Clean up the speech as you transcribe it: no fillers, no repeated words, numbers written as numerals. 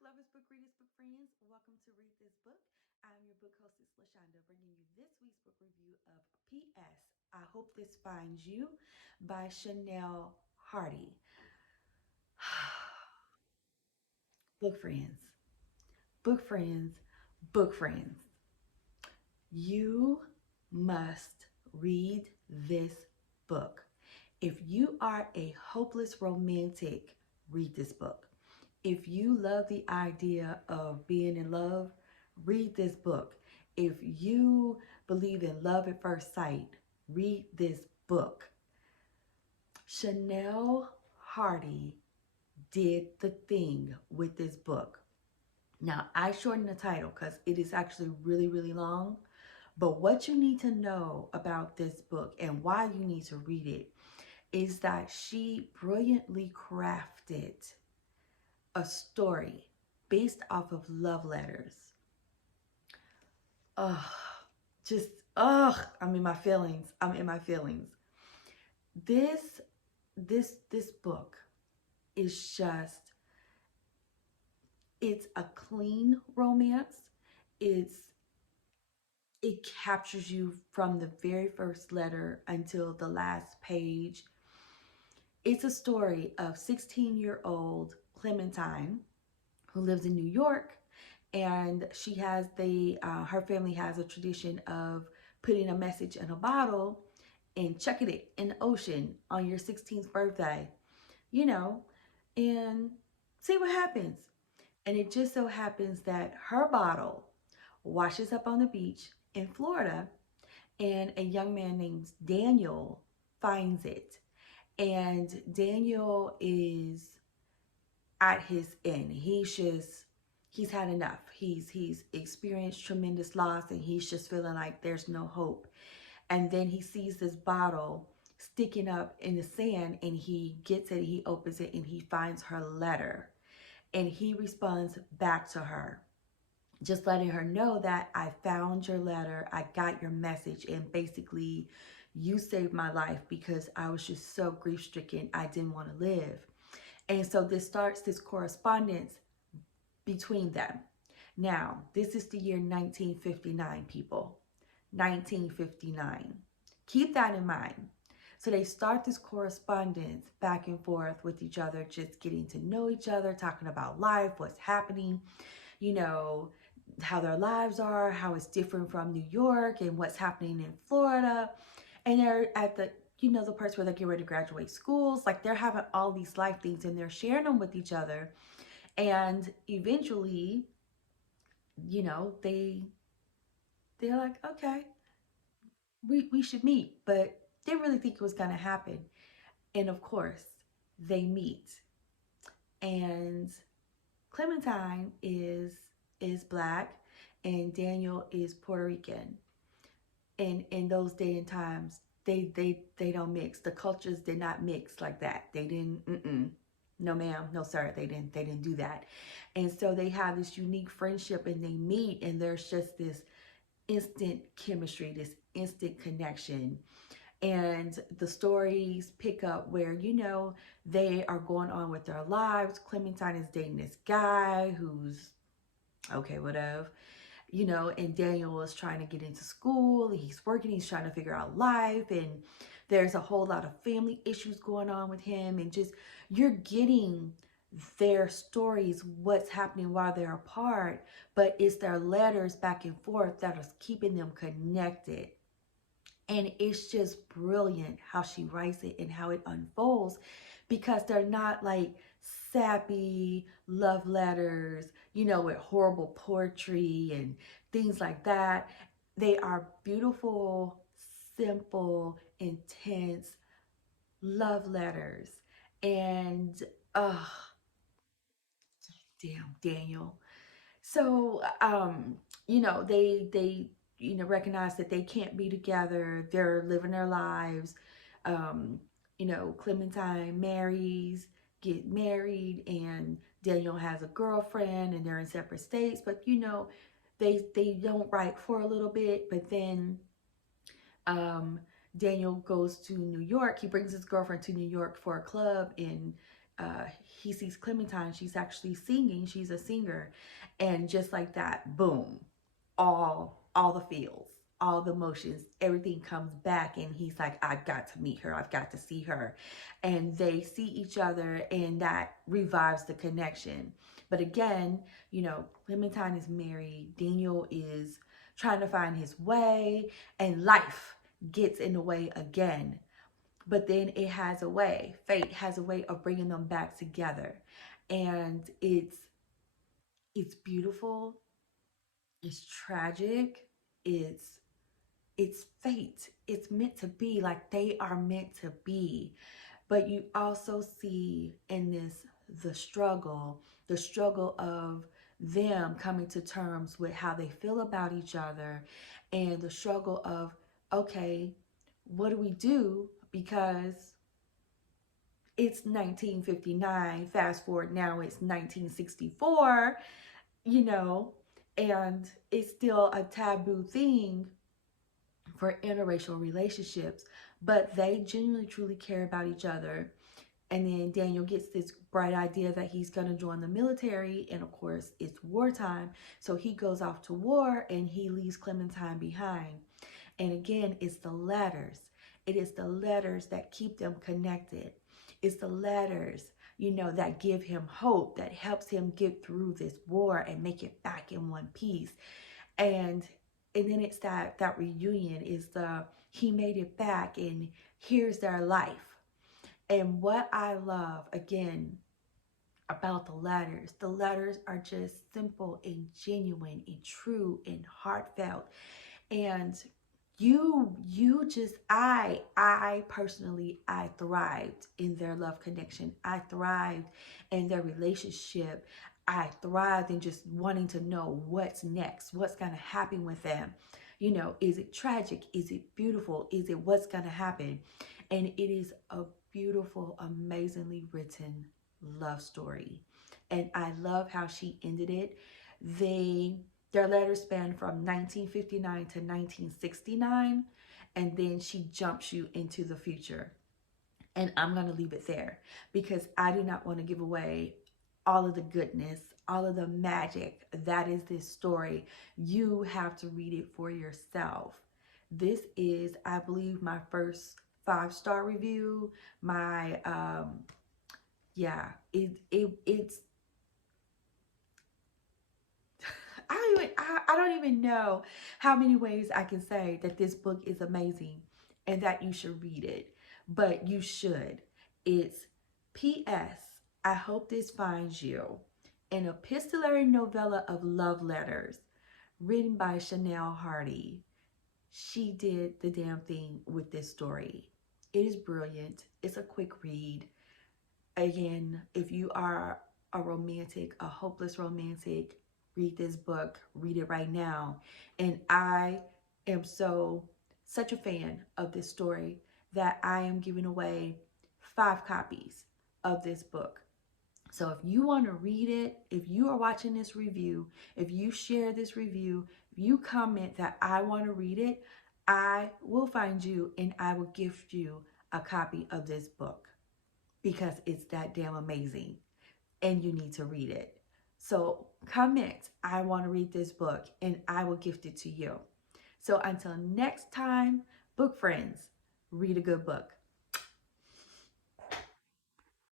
lovers, book readers, book friends. Welcome to Read This Book. I'm your book hostess, LaShonda, bringing you this week's book review of P.S. I Hope This Finds You by Chanel Hardy. Book friends, book friends, book friends. You must read this book. If you are a hopeless romantic, read this book. If you love the idea of being in love, read this book. If you believe in love at first sight, read this book. Chanel Hardy did the thing with this book. Now, I shortened the title because it is actually really, really long. But what you need to know about this book and why you need to read it is that she brilliantly crafted a story based off of love letters. Ugh, just, I'm in my feelings. I'm in my feelings. This, this book is just, it's a clean romance. It's, it captures you from the very first letter until the last page. It's a story of 16-year-old Clementine who lives in New York, and she has her family has a tradition of putting a message in a bottle and chucking it in the ocean on your 16th birthday, you know, and see what happens. And it just so happens that her bottle washes up on the beach in Florida, and a young man named Daniel finds it. And Daniel is at his end. He's had enough. He's experienced tremendous loss, and he's just feeling like there's no hope. And then he sees this bottle sticking up in the sand, and he gets it, he opens it, and he finds her letter. And he responds back to her, just letting her know that I found your letter, I got your message, and basically you saved my life because I was just so grief stricken, I didn't want to live. And so this starts this correspondence between them. Now, this is the year 1959, people. 1959. Keep that in mind. So they start this correspondence back and forth with each other, just getting to know each other, talking about life, what's happening, you know, how their lives are, how it's different from New York and what's happening in Florida. And they're at the, you know, the parts where they're getting ready to graduate schools. Like they're having all these life things and they're sharing them with each other. And eventually, you know, they're like, okay, we should meet. But they really think it was gonna happen. And of course, they meet. And Clementine is black and Daniel is Puerto Rican. And in those day and times, they don't mix. The cultures did not mix like that. They didn't. No, ma'am. No, sir. They didn't do that. And so they have this unique friendship, and they meet, and there's just this instant chemistry, this instant connection. And the stories pick up where, you know, they are going on with their lives. Clementine is dating this guy who's okay, whatever, you know, and Daniel is trying to get into school. He's working, he's trying to figure out life, and there's a whole lot of family issues going on with him, and just you're getting their stories, what's happening while they're apart, but it's their letters back and forth that is keeping them connected. And it's just brilliant how she writes it and how it unfolds, because they're not like sappy love letters, you know, with horrible poetry and things like that. They are beautiful, simple, intense love letters. And, damn, Daniel. So, you know, they, you know, recognize that they can't be together. They're living their lives. Um, you know, Clementine get married, and Daniel has a girlfriend, and they're in separate states. But you know, they don't write for a little bit, but then um, Daniel goes to New York. He brings his girlfriend to New York for a club in he sees Clementine. She's actually singing. She's a singer, and just like that, boom, all the feels, all the emotions, everything comes back, and he's like, I've got to meet her. I've got to see her, and they see each other, and that revives the connection. But again, you know, Clementine is married. Daniel is trying to find his way, and life gets in the way again. But then it has a way, fate has a way of bringing them back together. And it's beautiful, it's tragic, it's it's fate. It's meant to be, like they are meant to be. But you also see in this the struggle of them coming to terms with how they feel about each other, and the struggle of, okay, what do we do? Because it's 1959, fast forward now it's 1964, you know, and it's still a taboo thing for interracial relationships, but they genuinely truly care about each other. And then Daniel gets this bright idea that he's going to join the military, and of course it's wartime, so he goes off to war and he leaves Clementine behind. And again, it's the letters. It is the letters that keep them connected. It's the letters, you know, that give him hope, that helps him get through this war and make it back in one piece. And then it's that reunion is the he made it back, and here's their life. And what I love again about the letters are just simple and genuine and true and heartfelt. And you just I personally, I thrived in their love connection. I thrived in their relationship. I thrived in just wanting to know what's next, what's going to happen with them. You know, is it tragic? Is it beautiful? Is it what's going to happen? And it is a beautiful, amazingly written love story. And I love how she ended it. They Their letters span from 1959 to 1969, and then she jumps you into the future. And I'm going to leave it there because I do not want to give away all of the goodness, all of the magic that is this story. You have to read it for yourself. This is, I believe, my first 5-star review. My yeah, it's I don't even know how many ways I can say that this book is amazing and that you should read it, but you should. It's P.S. I hope this finds you. An epistolary novella of love letters written by Chanel Hardy. She did the damn thing with this story. It is brilliant. It's a quick read. Again, if you are a romantic, a hopeless romantic, read this book, read it right now. And I am such a fan of this story that I am giving away 5 copies of this book. So if you want to read it, if you are watching this review, if you share this review, if you comment that I want to read it, I will find you and I will gift you a copy of this book because it's that damn amazing and you need to read it. So comment, I want to read this book, and I will gift it to you. So until next time, book friends, read a good book.